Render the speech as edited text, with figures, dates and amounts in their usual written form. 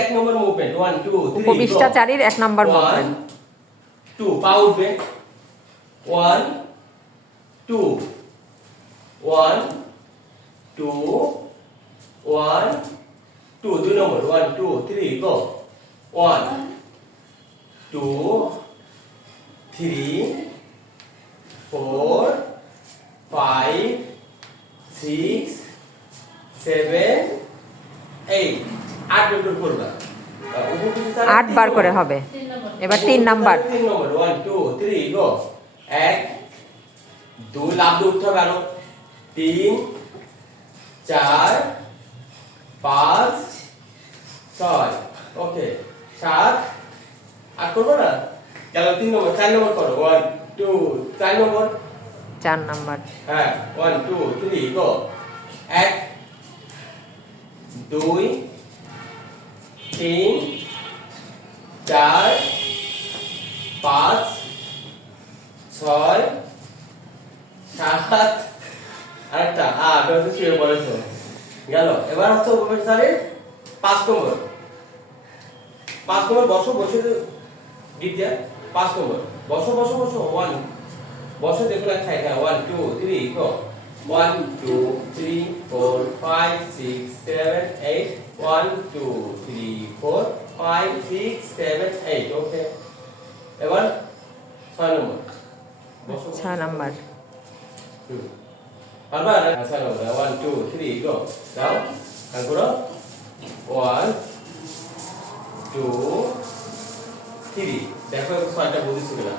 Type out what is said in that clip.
এক নম্বর মুভমেন্ট 1 2 3 উপবিষ্টাচারীর 1 নম্বর মুভমেন্ট 2 পা উঠবে 1 2 1 2 1 2 দুই নম্বর 1 2 3 গো 1 2 3 4 5 6 7 8 8 বার করবা 8 বার করে হবে এবার 3 নাম্বার 3 নম্বর 1 2 3 গো 1 2 লাভ উঠতে হবে আরো 3 4 5 6 ওকে 7 আর করবো না গেল 3 নম্বর 4 নম্বর করো 1 2 4 নম্বর 4 নাম্বার হ্যাঁ 1 2 3 গো 1 2 3 4 5 6 7 আরেকটা 8 ওটা শুয়ে পড়েছো গেল এবার হচ্ছে উপবিষ্টাচারীর 5 নম্বর 5 নম্বর বসো বসে বিদ্যা 5 নম্বর বসো বসো বসো 1 বসো দেখো না খাই না 1 2 3 গো 1 2 3 4 5 6 7 8 1 2 3 4 5 6 7 8 ওকে এবার 6 নম্বর বসো 6 নাম্বার পারবা 6 নম্বর 1 2 3 গো দাও আর করো 1 2 3 দেখো 6টা বুঝেছি কিনা